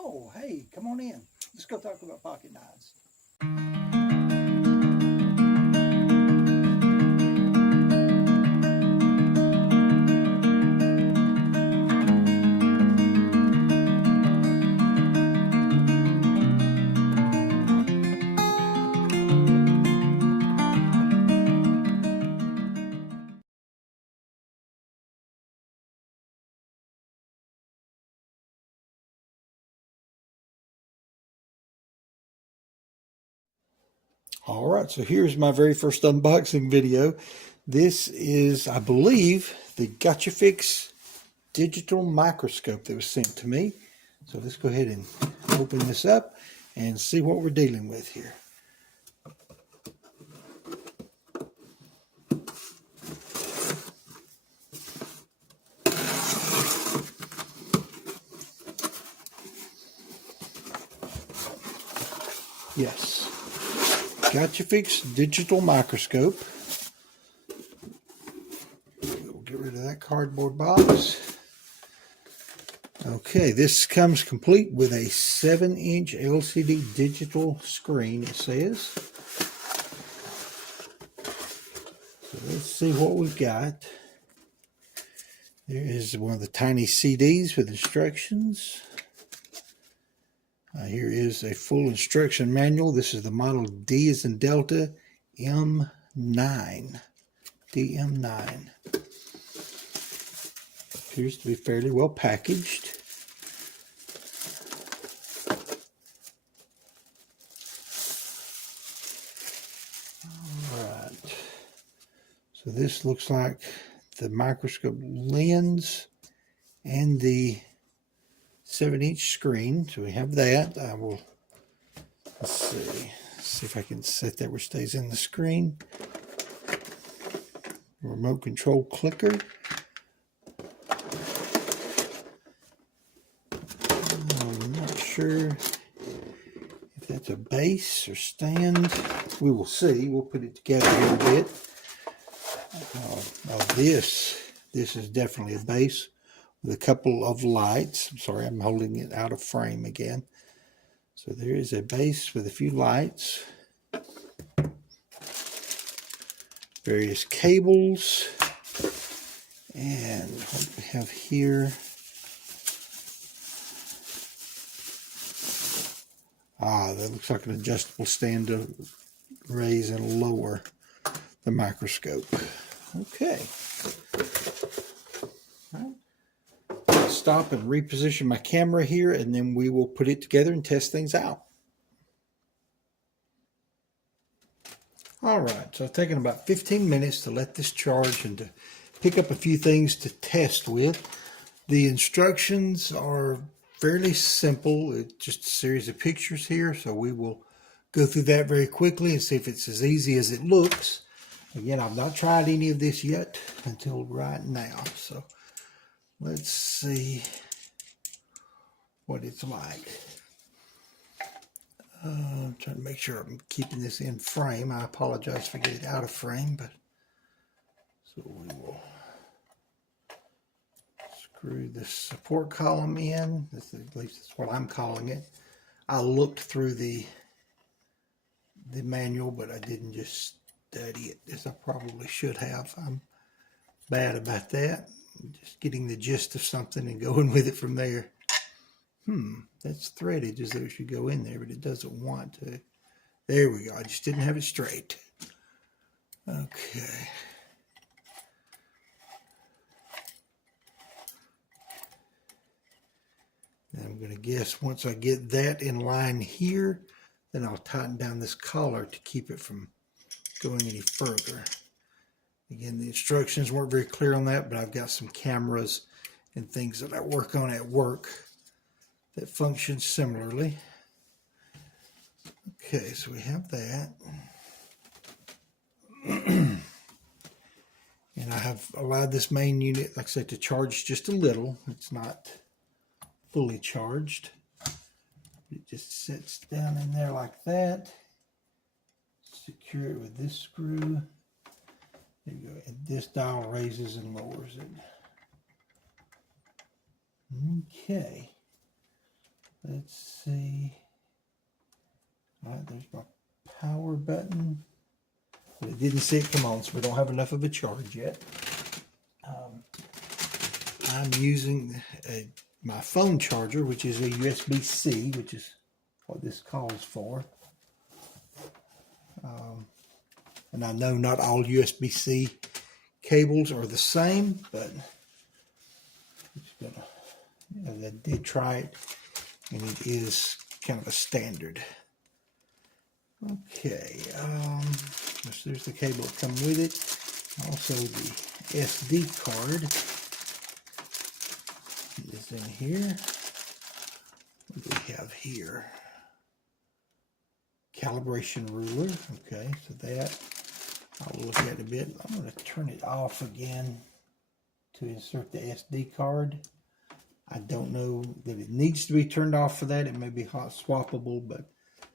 Oh, hey, come on in. Let's go talk about pocket knives. All right, so here's my very first unboxing video. This is, I believe, the Gochifix digital microscope that was sent to me. So let's go ahead and open this up and see what we're dealing with here. Yes, Gochifix digital microscope. We'll get rid of that cardboard box. Okay, this comes complete with a 7-inch LCD digital screen, it says. So let's see what we've got. There is one of the tiny CDs with instructions. Here is a full instruction manual. This is the model D as in Delta M9. DM9. Appears to be fairly well packaged. Alright. So this looks like the microscope lens and the 7-inch screen. So we have that. I will, let's see if I can set that where it stays in the screen. Remote control clicker. I'm not sure if that's a base or stand. We will see. We'll put it together here a bit. This is definitely a base with a couple of lights. I'm sorry, I'm holding it out of frame again. So there is a base with a few lights. Various cables. And what we have here. That looks like an adjustable stand to raise and lower the microscope. Okay. All right. I'll stop and reposition my camera here, and then we will put it together and test things out. All right, so it's taken about 15 minutes to let this charge and to pick up a few things to test with. The instructions are fairly simple. It's just a series of pictures here, so we will go through that very quickly and see if it's as easy as it looks. Again, I've not tried any of this yet until right now, so let's see what it's like. I'm trying to make sure I'm keeping this in frame. I apologize if I get it out of frame, but so we will screw this support column in. At least that's what I'm calling it. I looked through the manual, but I didn't just study it as I probably should have. I'm bad about that. Just getting the gist of something and going with it from there. That's threaded as though it should go in there, but it doesn't want to. There we go. I just didn't have it straight. Okay. And I'm going to guess once I get that in line here, then I'll tighten down this collar to keep it from going any further. Again, the instructions weren't very clear on that, but I've got some cameras and things that I work on at work that function similarly. Okay, so we have that. And I have allowed this main unit, like I said, to charge just a little. It's not fully charged. It just sits down in there like that. Secure it with this screw. There you go. And this dial raises and lowers it. Okay. Let's see. All right, there's my power button. But it didn't see it come on, so we don't have enough of a charge yet. I'm using my phone charger, which is a USB-C, which is what this calls for. And I know not all USB-C cables are the same, but I did try it, and it is kind of a standard. Okay, so there's the cable that comes with it. Also, the SD card is in here. What do we have here? Calibration ruler. Okay, so that I'll look at in a bit. I'm going to turn it off again to insert the SD card. I don't know that it needs to be turned off for that. It may be hot swappable, but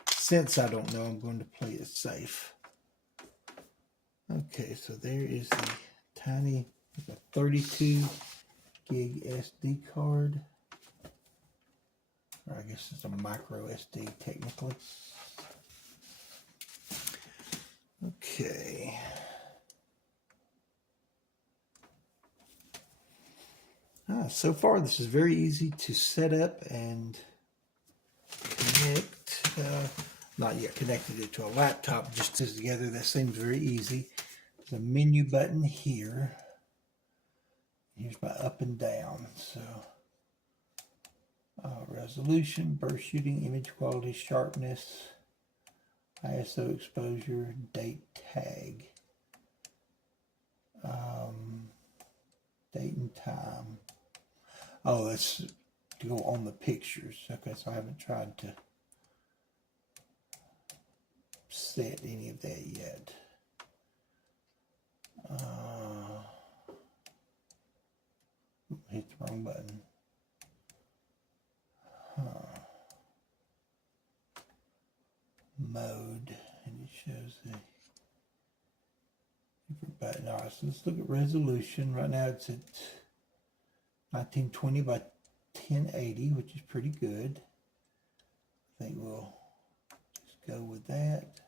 since I don't know, I'm going to play it safe. Okay, so there is the tiny 32 gig SD card. Or I guess it's a micro SD technically. Okay. So far, this is very easy to set up and connect. Not yet connected it to a laptop, just as together. That seems very easy. There's a menu button here. Here's my up and down. So, resolution, burst shooting, image quality, sharpness, ISO exposure, date tag, date and time. Oh, that's to go on the pictures. Okay, so I haven't tried to set any of that yet. Hit the wrong button. Mode, and it shows the different button. All right, so let's look at resolution. Right now it's at 1920 by 1080, which is pretty good. I think we'll just go with that.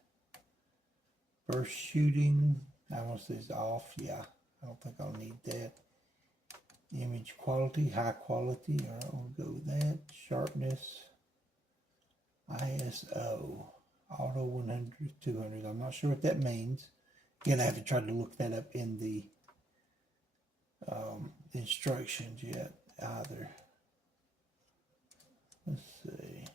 Burst shooting, I want to say it's off. Yeah, I don't think I'll need that. Image quality, high quality. All right, we'll go with that. Sharpness, ISO, auto 100, 200. I'm not sure what that means. Again, I haven't tried to look that up in the instructions yet either. Let's see.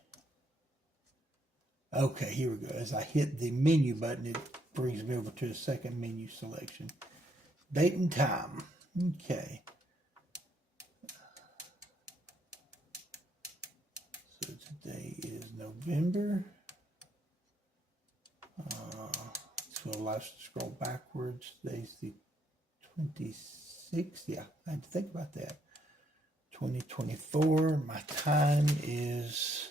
Okay, here we go. As I hit the menu button, it brings me over to the second menu selection. Date and time. Okay. So today is November. So I'll have to scroll backwards. Today's the 26th. Yeah, I had to think about that. 2024. My time is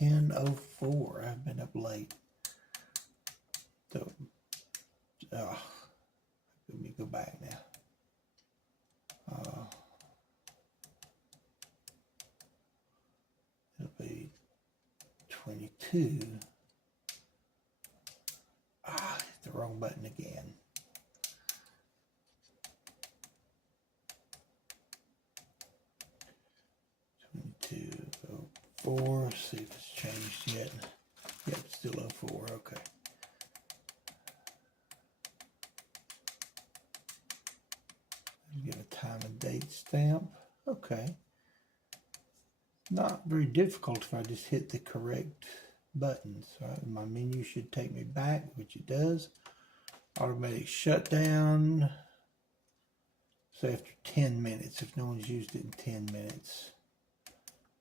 10:04. I've been up late. So, let me go back now. It'll be 22. Hit the wrong button again. Four. See if it's changed yet. Yep, still 04. Okay. Get a time and date stamp. Okay. Not very difficult if I just hit the correct buttons. Right? My menu should take me back, which it does. Automatic shutdown. So after 10 minutes, if no one's used it in 10 minutes,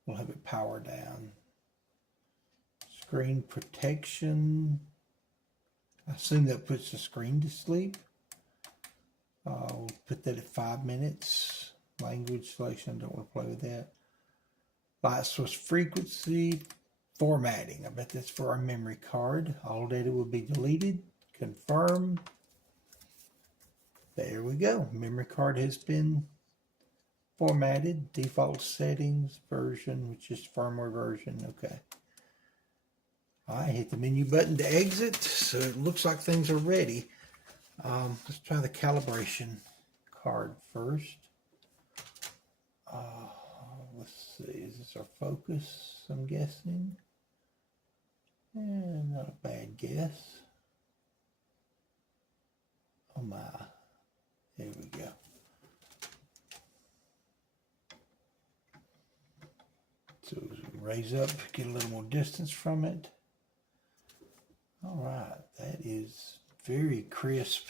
we'll have it power down. Screen protection. I assume that puts the screen to sleep. We'll put that at 5 minutes. Language selection, don't want to play with that. Light source frequency. Formatting. I bet that's for our memory card. All data will be deleted. Confirm. There we go. Memory card has been formatted. Default settings version, which is firmware version. Okay. I hit the menu button to exit, so it looks like things are ready. Let's try the calibration card first. Let's see, is this our focus, I'm guessing? Not a bad guess. Oh my, there we go. So raise up, get a little more distance from it. All right, that is very crisp.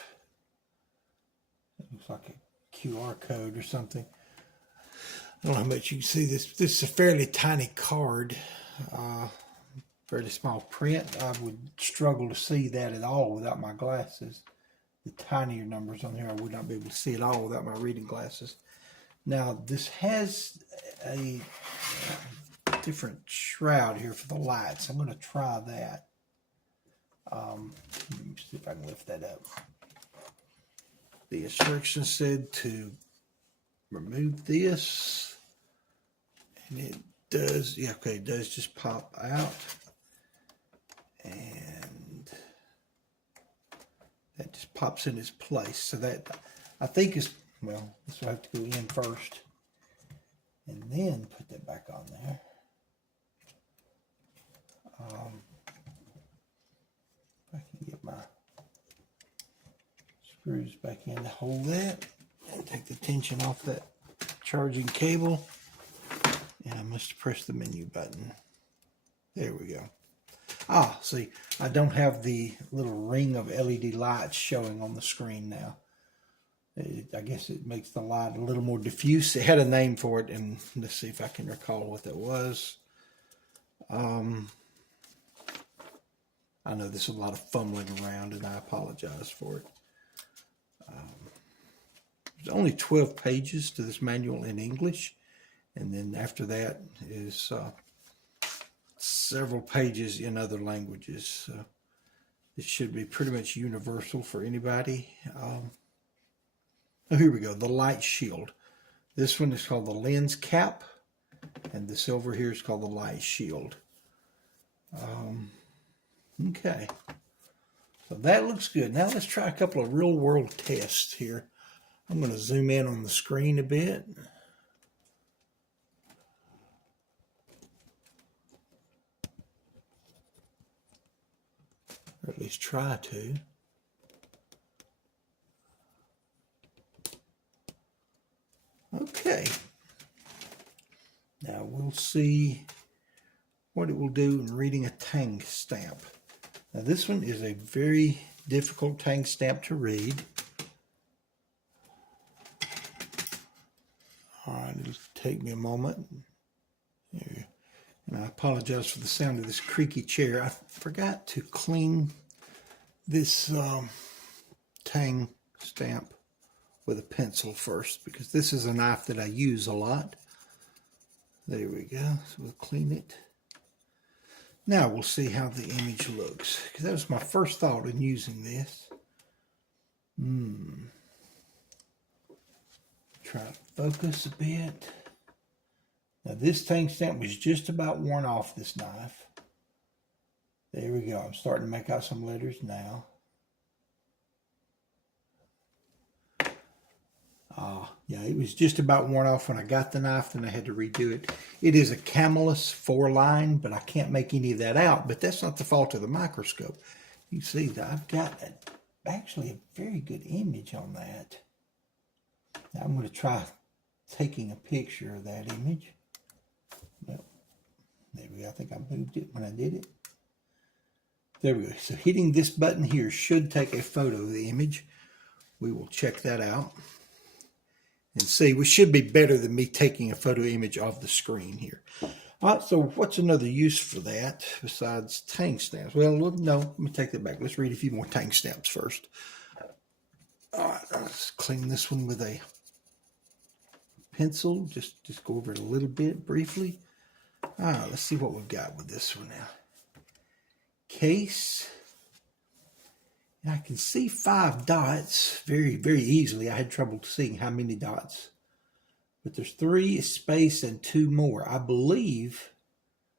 It looks like a QR code or something. I don't know how much you can see this. This is a fairly tiny card, fairly small print. I would struggle to see that at all without my glasses. The tinier numbers on here, I would not be able to see at all without my reading glasses. Now, this has a different shroud here for the lights. I'm going to try that. Let me see if I can lift that up. The instructions said to remove this, and it does, yeah, okay, it does just pop out, and that just pops in its place. So that, I think is, well, this will have to go in first, and then put that back on there. If I can get my screws back in to hold that, and take the tension off that charging cable, and I must press the menu button. There we go. Ah, see, I don't have the little ring of LED lights showing on the screen now. I guess it makes the light a little more diffuse. It had a name for it, and let's see if I can recall what that was. I know there's a lot of fumbling around, and I apologize for it. There's only 12 pages to this manual in English, and then after that is several pages in other languages. So it should be pretty much universal for anybody. Oh, here we go, the light shield. This one is called the lens cap, and the silver here is called the light shield. Okay, so that looks good. Now let's try a couple of real world tests here. I'm going to zoom in on the screen a bit. Or at least try to. Okay. Now we'll see what it will do in reading a tang stamp. Now this one is a very difficult tang stamp to read. All right, it'll take me a moment. There. And I apologize for the sound of this creaky chair. I forgot to clean this tang stamp with a pencil first, because this is a knife that I use a lot. There we go. So we'll clean it. Now we'll see how the image looks, because that was my first thought in using this. Try to focus a bit. Now this tang stamp was just about worn off this knife. There we go. I'm starting to make out some letters now. Yeah, it was just about worn off when I got the knife, and I had to redo it. It is a Camelus 4-line, but I can't make any of that out. But that's not the fault of the microscope. You see that I've got actually a very good image on that. Now I'm going to try taking a picture of that image. Well, there we go. I think I moved it when I did it. There we go. So hitting this button here should take a photo of the image. We will check that out and see. We should be better than me taking a photo image of the screen here. All right, so what's another use for that besides tang stamps? Well, no, let me take that back. Let's read a few more tang stamps first. All right, let's clean this one with a pencil. Just go over it a little bit briefly. All right, let's see what we've got with this one now. Case. And I can see 5 dots very, very easily. I had trouble seeing how many dots but there's 3 space and 2 more. I believe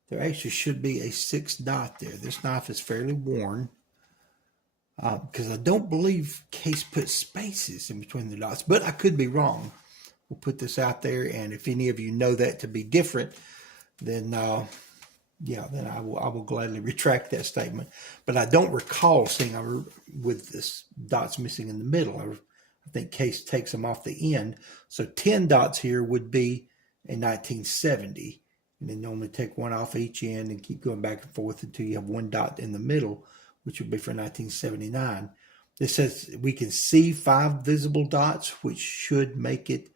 there actually should be a 6th dot there. This knife is fairly worn because I don't believe Case put spaces in between the dots, but I could be wrong. We'll put this out there, and if any of you know that to be different, then then I will gladly retract that statement. But I don't recall seeing with this dots missing in the middle. I think Case takes them off the end. So 10 dots here would be a 1970. And then normally take 1 off each end and keep going back and forth until you have 1 dot in the middle, which would be for 1979. This says we can see 5 visible dots, which should make it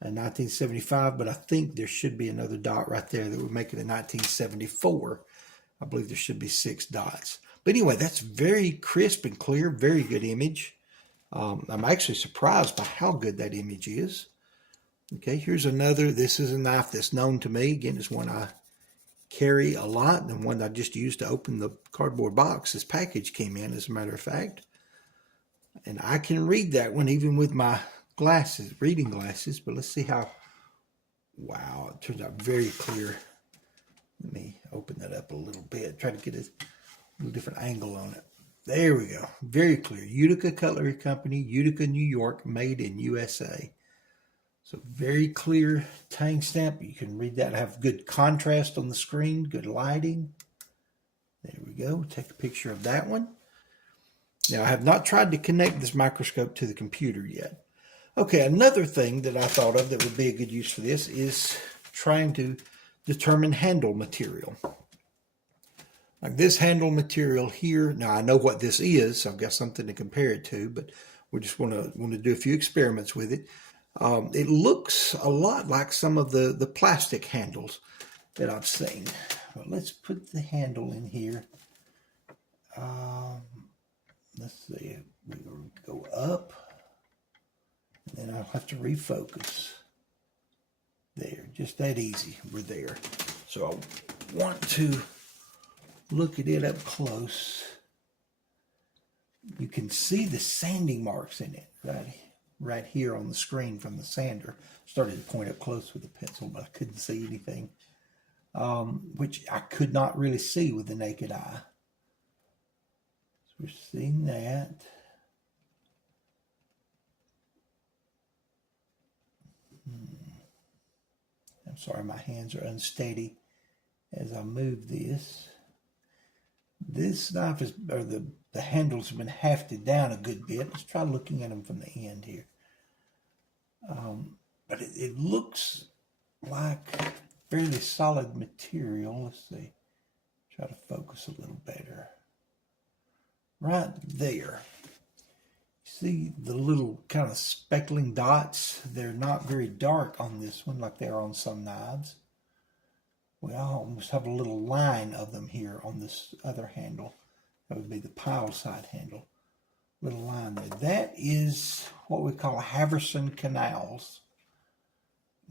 a 1975, but I think there should be another dot right there that would make it a 1974. I believe there should be 6 dots. But anyway, that's very crisp and clear, very good image. I'm actually surprised by how good that image is. Okay, here's another. This is a knife that's known to me. Again, it's one I carry a lot and one I just used to open the cardboard box this package came in, as a matter of fact. And I can read that one even with my glasses, reading glasses, but let's see how, wow, it turns out very clear. Let me open that up a little bit, try to get a little different angle on it. There we go, very clear. Utica Cutlery Company, Utica, New York, made in USA. So very clear tang stamp. You can read that, have good contrast on the screen, good lighting. There we go, take a picture of that one. Now, I have not tried to connect this microscope to the computer yet. Okay, another thing that I thought of that would be a good use for this is trying to determine handle material. Like this handle material here, now I know what this is, so I've got something to compare it to, but we just want to do a few experiments with it. It looks a lot like some of the plastic handles that I've seen. Well, let's put the handle in here. Let's see, we're going to go up, and then I'll have to refocus. There, just that easy, we're there. So I want to look at it up close. You can see the sanding marks in it right here on the screen from the sander. Started to point up close with the pencil, but I couldn't see anything, which I could not really see with the naked eye. So we're seeing that. I'm sorry, my hands are unsteady as I move this. This knife is, or the handles have been hafted down a good bit. Let's try looking at them from the end here. But it looks like fairly solid material. Let's see. Try to focus a little better. Right there. See the little kind of speckling dots? They're not very dark on this one like they are on some knives. We almost have a little line of them here on this other handle. That would be the pile side handle. Little line there. That is what we call Haverson canals,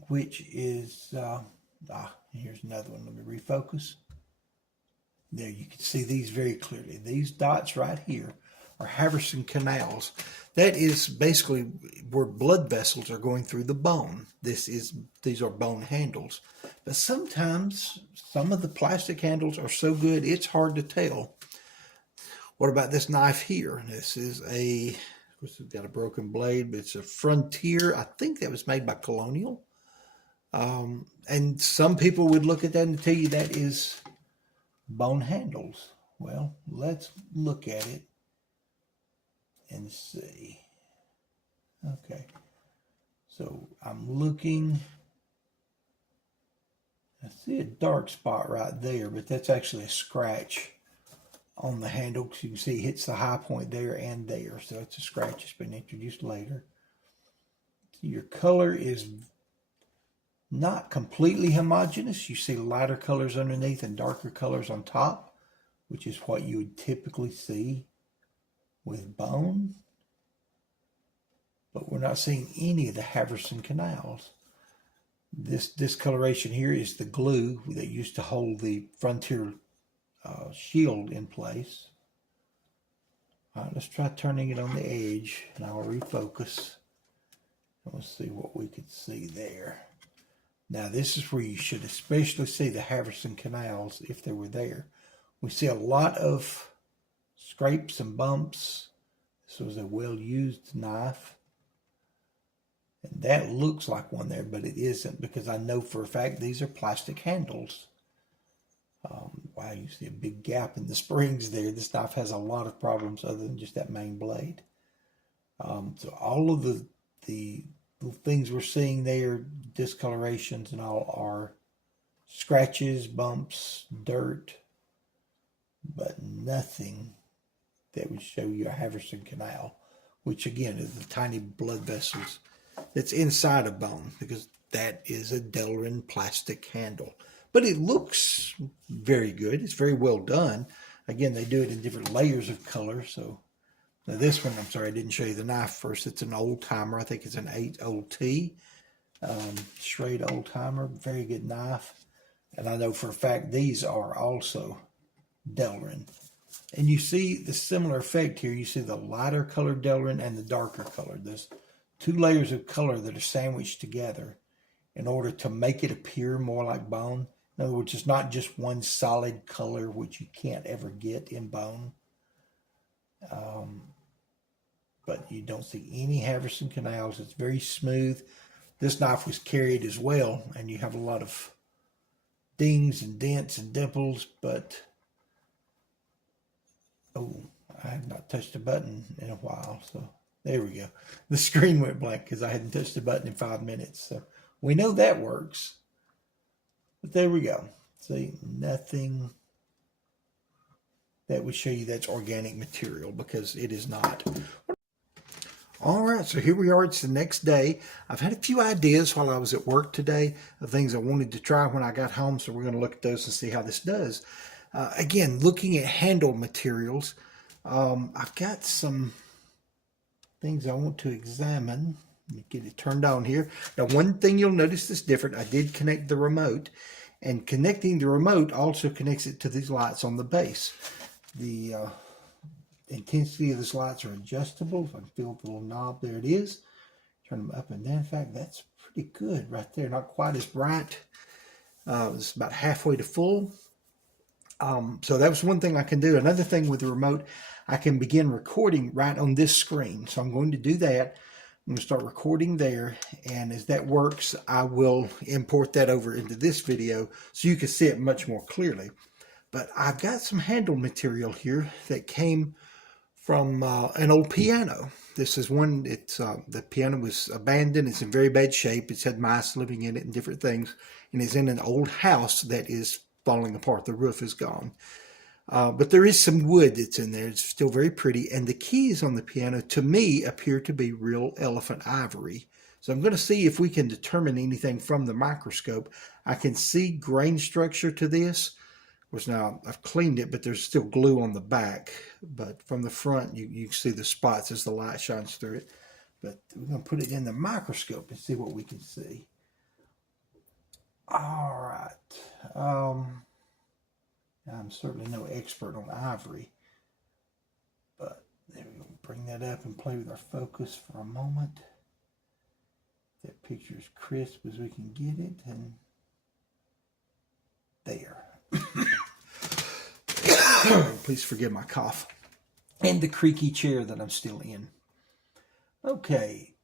which is, here's another one. Let me refocus. There, you can see these very clearly. These dots right here are Haverson canals. That is basically where blood vessels are going through the bone. These are bone handles. But sometimes some of the plastic handles are so good it's hard to tell. What about this knife here? This is of course it's got a broken blade, but it's a Frontier. I think that was made by Colonial. And some people would look at that and tell you that is bone handles. Well, let's look at it and see. Okay, so I'm looking. I see a dark spot right there, but that's actually a scratch on the handle, because you can see it hits the high point there and there. So it's a scratch that's been introduced later. Your color is not completely homogeneous. You see lighter colors underneath and darker colors on top, which is what you would typically see with bone. But we're not seeing any of the Haverson canals. This discoloration here is the glue that used to hold the Frontier shield in place. All right, let's try turning it on the edge, and I'll refocus. Let's see what we can see there. Now this is where you should especially see the Haverson canals if they were there. We see a lot of scrapes and bumps. This was a well-used knife. And that looks like one there, but it isn't, because I know for a fact these are plastic handles. Wow, you see a big gap in the springs there. This knife has a lot of problems other than just that main blade. So all of the things we're seeing there, discolorations and all, are scratches, bumps, dirt, but nothing that would show you a Haverson canal, which again is the tiny blood vessels that's inside a bone, because that is a Delrin plastic handle. But it looks very good. It's very well done. Again, they do it in different layers of color. So now this one, I'm sorry, I didn't show you the knife first. It's an old timer. I think it's an 8 OT. Straight old timer. Very good knife. And I know for a fact these are also Delrin. And you see the similar effect here. You see the lighter colored Delrin and the darker colored. There's two layers of color that are sandwiched together in order to make it appear more like bone. In other words, it's not just one solid color, which you can't ever get in bone. But you don't see any Haverson canals. It's very smooth. This knife was carried as well, and you have a lot of dings and dents and dimples, but oh, I have not touched a button in a while, so there we go. The screen went blank because I hadn't touched the button in 5 minutes, so we know that works. But there we go. See, nothing that would show you that's organic material, because it is not. All right, so here we are. It's the next day. I've had a few ideas while I was at work today of things I wanted to try when I got home, so we're going to look at those and see how this does. Again, looking at handle materials, I've got some things I want to examine. Let me get it turned on here. Now, one thing you'll notice that's different, I did connect the remote, and connecting the remote also connects it to these lights on the base. The intensity of these lights are adjustable. If I can feel the little knob, there it is. Turn them up and down. In fact, that's pretty good right there. Not quite as bright. It's about halfway to full. So that was one thing I can do. Another thing with the remote, I can begin recording right on this screen. So I'm going to do that. I'm going to start recording there, and as that works, I will import that over into this video so you can see it much more clearly. But I've got some handle material here that came from an old piano. This is one, it's the piano was abandoned. It's in very bad shape. It's had mice living in it and different things, and it's in an old house that is falling apart. The roof is gone. But there is some wood that's in there. It's still very pretty. And the keys on the piano, to me, appear to be real elephant ivory. So I'm going to see if we can determine anything from the microscope. I can see grain structure to this. Of course, now I've cleaned it, but there's still glue on the back. But from the front, you can see the spots as the light shines through it. But we're going to put it in the microscope and see what we can see. All right. I'm certainly no expert on ivory, but there we go. Bring that up and play with our focus for a moment. That picture is crisp as we can get it, and there. Please forgive my cough and the creaky chair that I'm still in. Okay,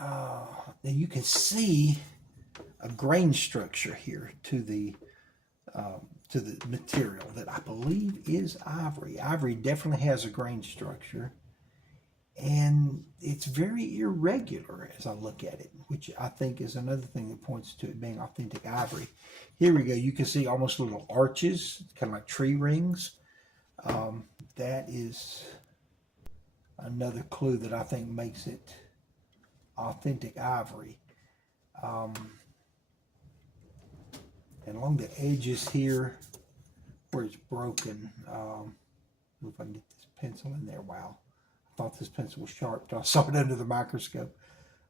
now you can see a grain structure here to the material that I believe is ivory. Ivory definitely has a grain structure, and it's very irregular as I look at it, which I think is another thing that points to it being authentic ivory. Here we go. You can see almost little arches, kind of like tree rings. That is another clue that I think makes it authentic ivory. And along the edges here, where it's broken, if I can get this pencil in there. Wow, I thought this pencil was sharp till I saw it under the microscope.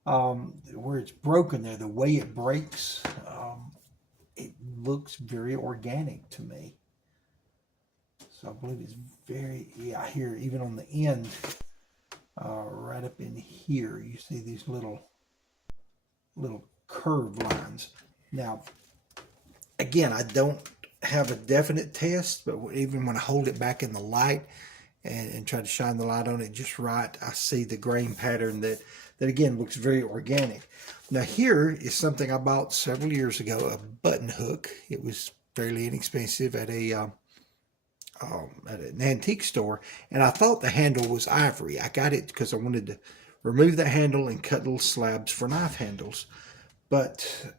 Where it's broken there, the way it breaks, it looks very organic to me. So I believe it's very, yeah, here, even on the end, right up in here, you see these little curved lines. Now, again, I don't have a definite test, but even when I hold it back in the light and try to shine the light on it just right, I see the grain pattern that again looks very organic. Now here is something I bought several years ago, a button hook. It was fairly inexpensive at an antique store, and I thought the handle was ivory. I got it because I wanted to remove the handle and cut little slabs for knife handles, but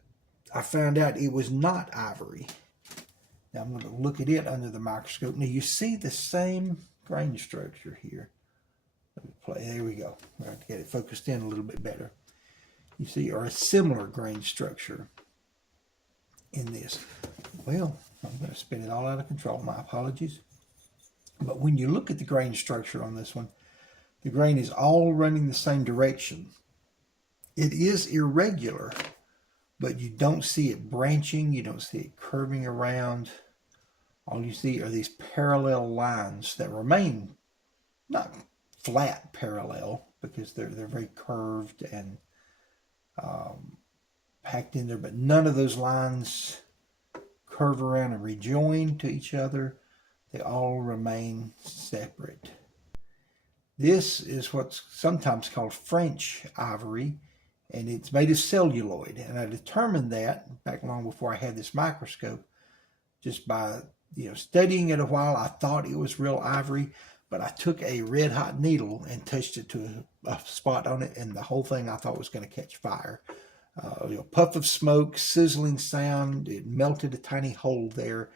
I found out it was not ivory. Now I'm going to look at it under the microscope. Now you see the same grain structure here. Let me play. There we go. I have to get it focused in a little bit better. You see, or a similar grain structure in this. Well, I'm going to spin it all out of control. My apologies. But when you look at the grain structure on this one, the grain is all running the same direction. It is irregular, but you don't see it branching. You don't see it curving around. All you see are these parallel lines that remain not flat parallel, because they're very curved and packed in there, but none of those lines curve around and rejoin to each other. They all remain separate. This is what's sometimes called French ivory, and it's made of celluloid. And I determined that back long before I had this microscope, just by studying it a while. I thought it was real ivory, but I took a red hot needle and touched it to a spot on it, and the whole thing I thought was going to catch fire. Puff of smoke, sizzling sound, it melted a tiny hole there.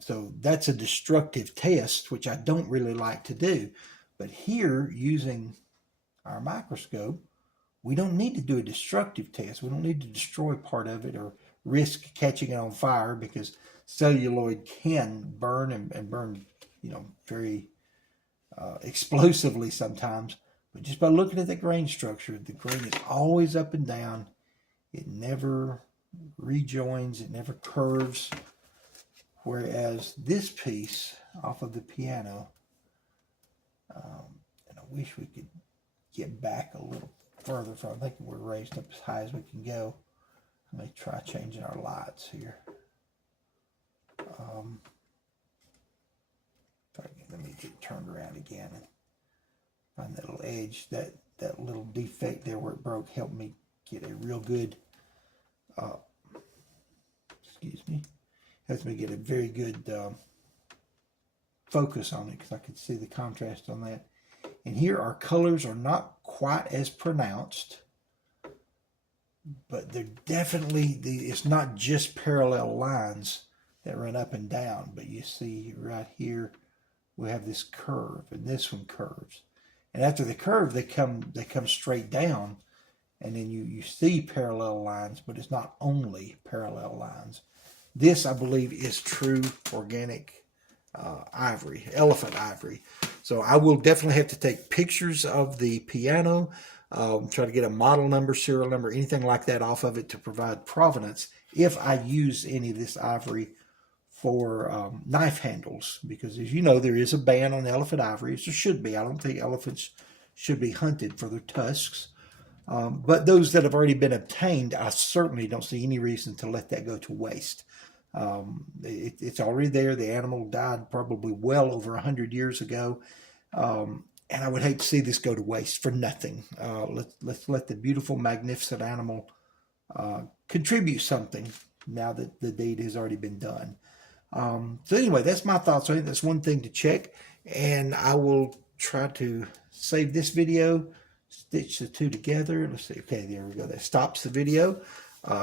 So that's a destructive test, which I don't really like to do. But here, using our microscope, we don't need to do a destructive test. We don't need to destroy part of it or risk catching it on fire, because celluloid can burn and burn, very explosively sometimes. But just by looking at the grain structure, the grain is always up and down. It never rejoins, it never curves. Whereas this piece off of the piano, and I wish we could get back a little further from, I think we're raised up as high as we can go. Let me try changing our lights here. Let me get turned around again and find that little edge, that little defect there where it broke, helped me get a real good, helps me get a very good focus on it, because I could see the contrast on that. And here our colors are not quite as pronounced, but they're definitely, it's not just parallel lines that run up and down, but you see right here we have this curve, and this one curves, and after the curve they come straight down, and then you see parallel lines, but it's not only parallel lines. This, I believe, is true organic ivory, elephant ivory. So I will definitely have to take pictures of the piano, try to get a model number, serial number, anything like that off of it to provide provenance if I use any of this ivory for knife handles, because as you know, there is a ban on elephant ivory. There should be. I don't think elephants should be hunted for their tusks. But those that have already been obtained, I certainly don't see any reason to let that go to waste. It's already there. The animal died probably well over 100 years ago. And I would hate to see this go to waste for nothing. Let's let the beautiful, magnificent animal contribute something now that the deed has already been done. So anyway, that's my thoughts on it. That's one thing to check. And I will try to save this video, stitch the two together. Let's see. Okay, there we go. That stops the video.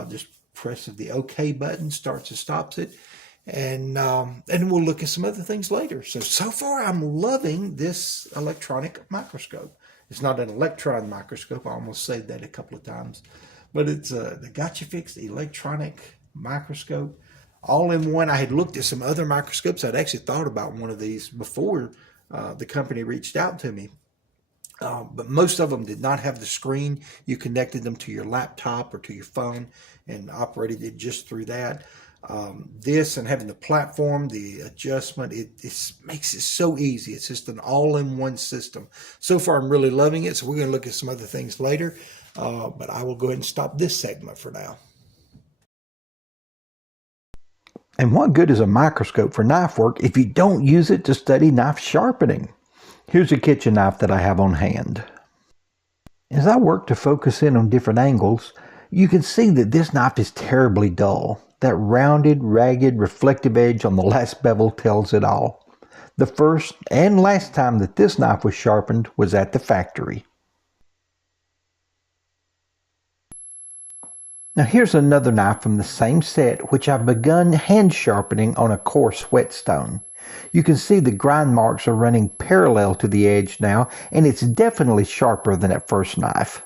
Just press the OK button, starts and stops it. And we'll look at some other things later. So far, I'm loving this electronic microscope. It's not an electron microscope. I almost said that a couple of times. But it's the Gochifix Electronic Microscope. All in one. I had looked at some other microscopes. I'd actually thought about one of these before the company reached out to me. But most of them did not have the screen. You connected them to your laptop or to your phone and operated it just through that. This and having the platform, the adjustment, it makes it so easy. It's just an all-in-one system. So far, I'm really loving it. So we're going to look at some other things later. But I will go ahead and stop this segment for now. And what good is a microscope for knife work if you don't use it to study knife sharpening? Here's a kitchen knife that I have on hand. As I work to focus in on different angles, you can see that this knife is terribly dull. That rounded, ragged, reflective edge on the last bevel tells it all. The first and last time that this knife was sharpened was at the factory. Now here's another knife from the same set which I've begun hand sharpening on a coarse whetstone. You can see the grind marks are running parallel to the edge now, and it's definitely sharper than that first knife.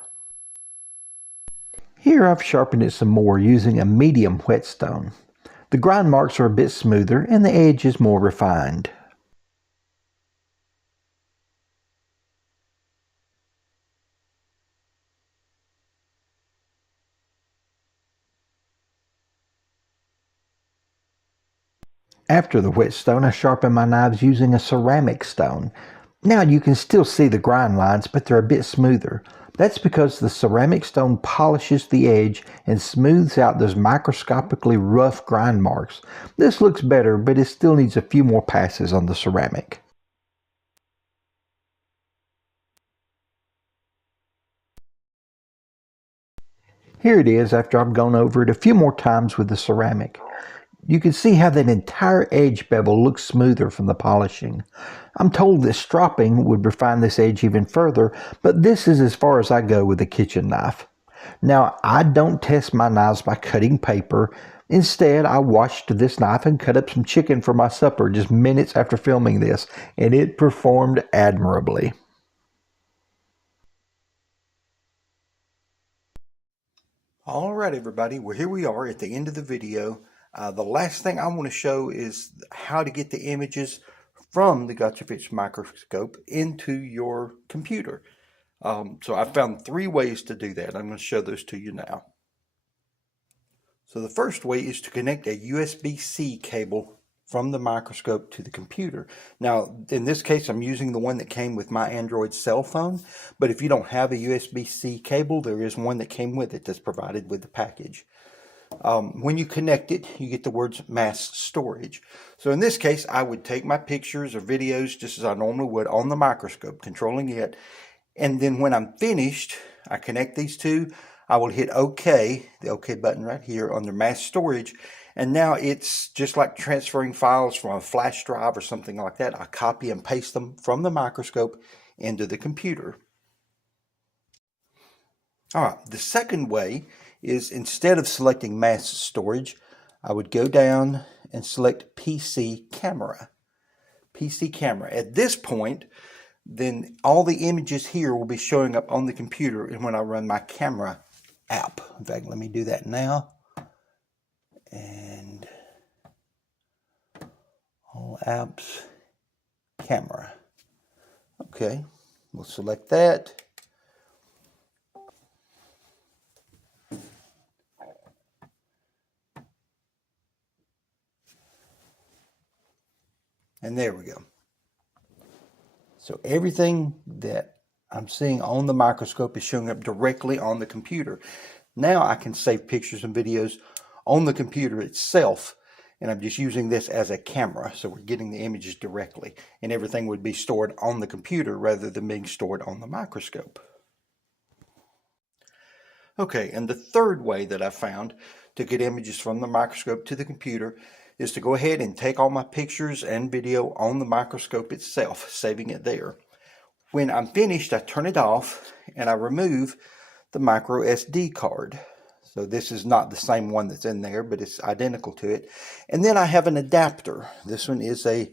Here I've sharpened it some more using a medium whetstone. The grind marks are a bit smoother and the edge is more refined. After the whetstone, I sharpen my knives using a ceramic stone. Now you can still see the grind lines, but they're a bit smoother. That's because the ceramic stone polishes the edge and smooths out those microscopically rough grind marks. This looks better, but it still needs a few more passes on the ceramic. Here it is after I've gone over it a few more times with the ceramic. You can see how that entire edge bevel looks smoother from the polishing. I'm told that stropping would refine this edge even further, but this is as far as I go with a kitchen knife. Now, I don't test my knives by cutting paper. Instead, I washed this knife and cut up some chicken for my supper just minutes after filming this, and it performed admirably. All right, everybody. Well, here we are at the end of the video. The last thing I want to show is how to get the images from the Gochifix microscope into your computer. So I found 3 ways to do that. I'm going to show those to you now. So the first way is to connect a USB-C cable from the microscope to the computer. Now, in this case, I'm using the one that came with my Android cell phone, but if you don't have a USB-C cable, there is one that came with it that's provided with the package. When you connect it, you get the words mass storage. So in this case, I would take my pictures or videos just as I normally would on the microscope, controlling it. And then when I'm finished, I connect these two. I will hit OK, the OK button right here under mass storage. And now it's just like transferring files from a flash drive or something like that. I copy and paste them from the microscope into the computer. All right, the second way is instead of selecting mass storage, I would go down and select PC camera. PC camera. At this point, then all the images here will be showing up on the computer and when I run my camera app. In fact, let me do that now. And all apps, camera. Okay, we'll select that. And there we go. So everything that I'm seeing on the microscope is showing up directly on the computer. Now I can save pictures and videos on the computer itself, and I'm just using this as a camera. So we're getting the images directly, and everything would be stored on the computer rather than being stored on the microscope. Okay, and the third way that I found to get images from the microscope to the computer is to go ahead and take all my pictures and video on the microscope itself, saving it there. When I'm finished, I turn it off and I remove the micro SD card. So this is not the same one that's in there, but it's identical to it. And then I have an adapter. This one is a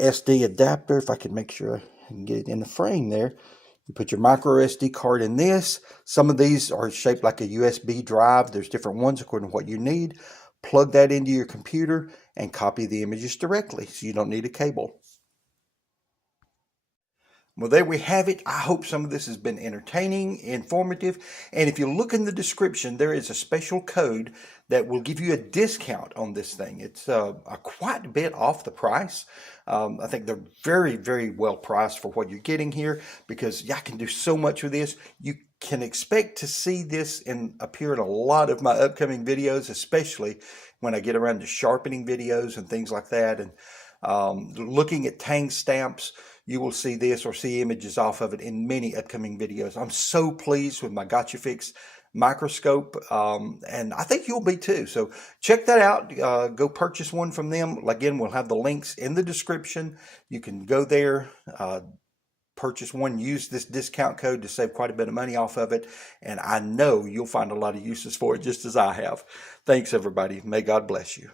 SD adapter. If I can make sure I can get it in the frame there. You put your micro SD card in this. Some of these are shaped like a USB drive. There's different ones according to what you need. Plug that into your computer and copy the images directly, so you don't need a cable. Well, there we have it. I hope some of this has been entertaining, informative, and if you look in the description, there is a special code that will give you a discount on this thing. It's quite a bit off the price. I think they're very, very well priced for what you're getting here because I can do so much with this. You can expect to see this appear in a lot of my upcoming videos, especially when I get around to sharpening videos and things like that. And looking at tang stamps, you will see this or see images off of it in many upcoming videos. I'm so pleased with my Gochifix microscope, and I think you'll be too. So check that out. Go purchase one from them. Again, we'll have the links in the description. You can go there, purchase one, use this discount code to save quite a bit of money off of it, and I know you'll find a lot of uses for it just as I have. Thanks, everybody. May God bless you.